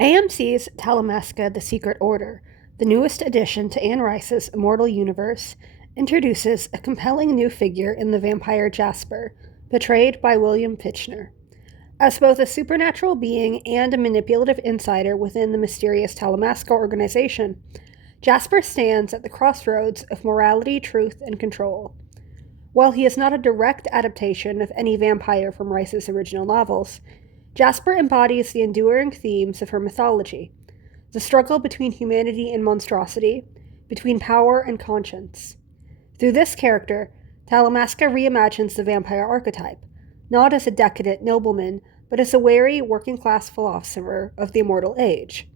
AMC's Talamasca: The Secret Order, the newest addition to Anne Rice's immortal universe, introduces a compelling new figure in the vampire Jasper, portrayed by William Fichtner. As both a supernatural being and a manipulative insider within the mysterious Talamasca organization, Jasper stands at the crossroads of morality, truth, and control. While he is not a direct adaptation of any vampire from Rice's original novels, Jasper embodies the enduring themes of her mythology: the struggle between humanity and monstrosity, between power and conscience. Through this character, Talamasca reimagines the vampire archetype, not as a decadent nobleman, but as a wary working class philosopher of the immortal age.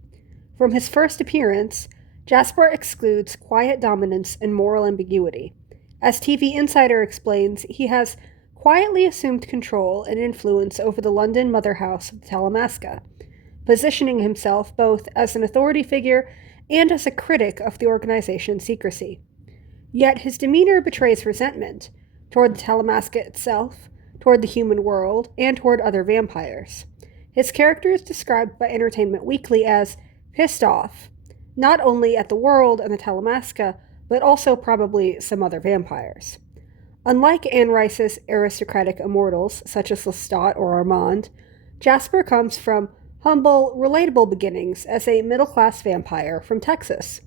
From his first appearance, Jasper excludes quiet dominance and moral ambiguity. As TV Insider explains, he has quietly assumed control and influence over the London mother house of the Talamasca, positioning himself both as an authority figure and as a critic of the organization's secrecy. Yet his demeanor betrays resentment toward the Talamasca itself, toward the human world, and toward other vampires. His character is described by Entertainment Weekly as pissed off, not only at the world and the Talamasca, but also probably some other vampires. Unlike Anne Rice's aristocratic immortals, such as Lestat or Armand, Jasper comes from humble, relatable beginnings as a middle-class vampire from Texas.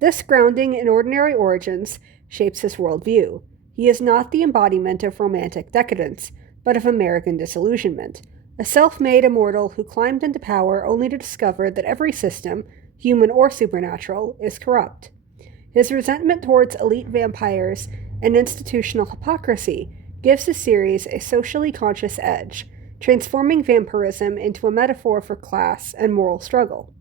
This grounding in ordinary origins shapes his worldview. He is not the embodiment of romantic decadence, but of American disillusionment, a self-made immortal who climbed into power only to discover that every system, human or supernatural, is corrupt. His resentment towards elite vampires and institutional hypocrisy gives the series a socially conscious edge, transforming vampirism into a metaphor for class and moral struggle.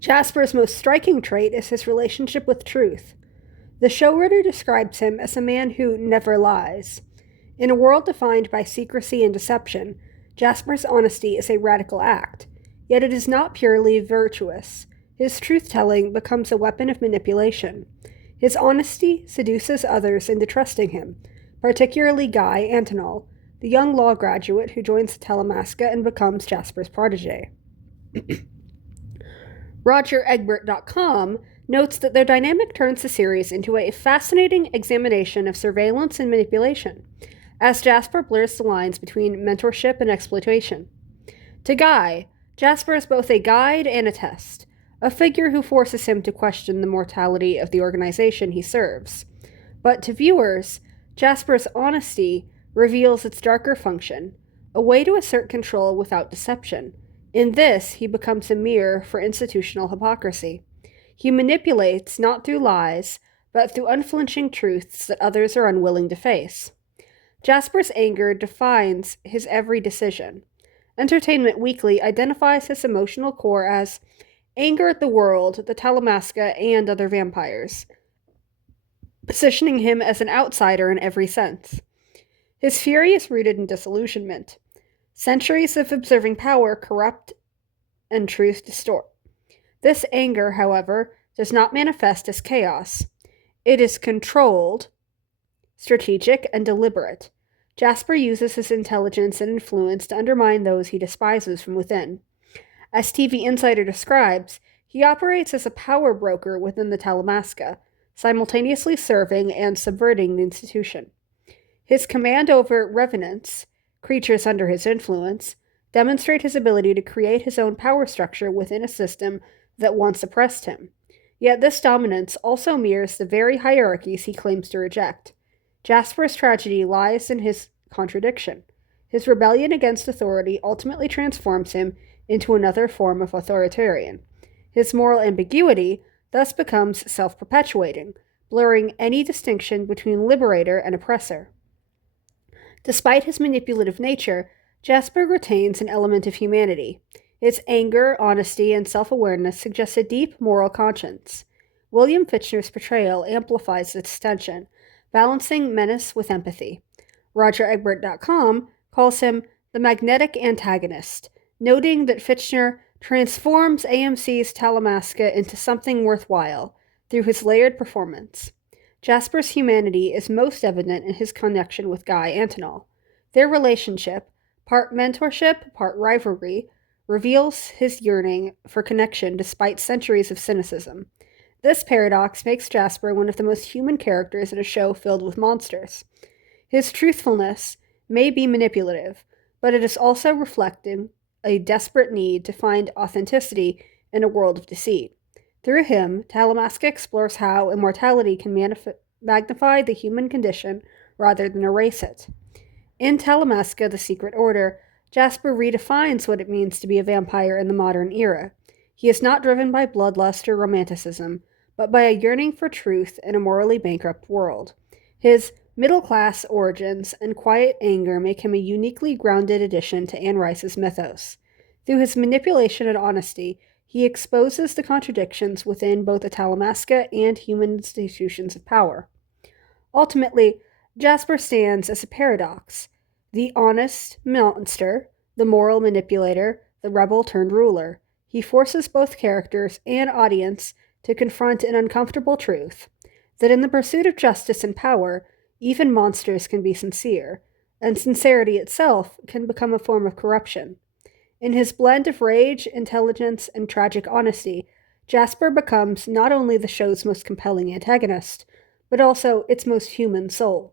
Jasper's most striking trait is his relationship with truth. The showrunner describes him as a man who never lies. In a world defined by secrecy and deception, Jasper's honesty is a radical act, yet it is not purely virtuous. His truth-telling becomes a weapon of manipulation. His honesty seduces others into trusting him, particularly Guy Antonal, the young law graduate who joins the Talamasca and becomes Jasper's protege. RogerEgbert.com notes that their dynamic turns the series into a fascinating examination of surveillance and manipulation, as Jasper blurs the lines between mentorship and exploitation. To Guy, Jasper is both a guide and a test, a figure who forces him to question the mortality of the organization he serves. But to viewers, Jasper's honesty reveals its darker function, a way to assert control without deception. In this, he becomes a mirror for institutional hypocrisy. He manipulates not through lies, but through unflinching truths that others are unwilling to face. Jasper's anger defines his every decision. Entertainment Weekly identifies his emotional core as anger at the world, the Talamasca, and other vampires, positioning him as an outsider in every sense. His fury is rooted in disillusionment. Centuries of observing power corrupt and truth distort. This anger, however, does not manifest as chaos. It is controlled, strategic, and deliberate. Jasper uses his intelligence and influence to undermine those he despises from within. As TV Insider describes, he operates as a power broker within the Talamasca, simultaneously serving and subverting the institution. His command over revenants, creatures under his influence, demonstrate his ability to create his own power structure within a system that once oppressed him. Yet this dominance also mirrors the very hierarchies he claims to reject. Jasper's tragedy lies in his contradiction. His rebellion against authority ultimately transforms him into another form of authoritarian. His moral ambiguity thus becomes self-perpetuating, blurring any distinction between liberator and oppressor. Despite his manipulative nature, Jasper retains an element of humanity. His anger, honesty, and self-awareness suggest a deep moral conscience. William Fichtner's portrayal amplifies this tension, balancing menace with empathy. RogerEgbert.com calls him the magnetic antagonist, noting that Fichtner transforms AMC's Talamasca into something worthwhile through his layered performance. Jasper's humanity is most evident in his connection with Guy Antonal. Their relationship, part mentorship, part rivalry, reveals his yearning for connection despite centuries of cynicism. This paradox makes Jasper one of the most human characters in a show filled with monsters. His truthfulness may be manipulative, but it is also reflecting a desperate need to find authenticity in a world of deceit. Through him, Talamasca explores how immortality can magnify the human condition rather than erase it. In Talamasca, the Secret Order, Jasper redefines what it means to be a vampire in the modern era. He is not driven by bloodlust or romanticism, but by a yearning for truth in a morally bankrupt world. His middle class origins and quiet anger make him a uniquely grounded addition to Anne Rice's mythos. Through his manipulation and honesty, he exposes the contradictions within both the Talamasca and human institutions of power. Ultimately, Jasper stands as a paradox: the honest monster, the moral manipulator, the rebel turned ruler. He forces both characters and audience to confront an uncomfortable truth: that in the pursuit of justice and power, even monsters can be sincere, and sincerity itself can become a form of corruption. In his blend of rage, intelligence, and tragic honesty, Jasper becomes not only the show's most compelling antagonist, but also its most human soul.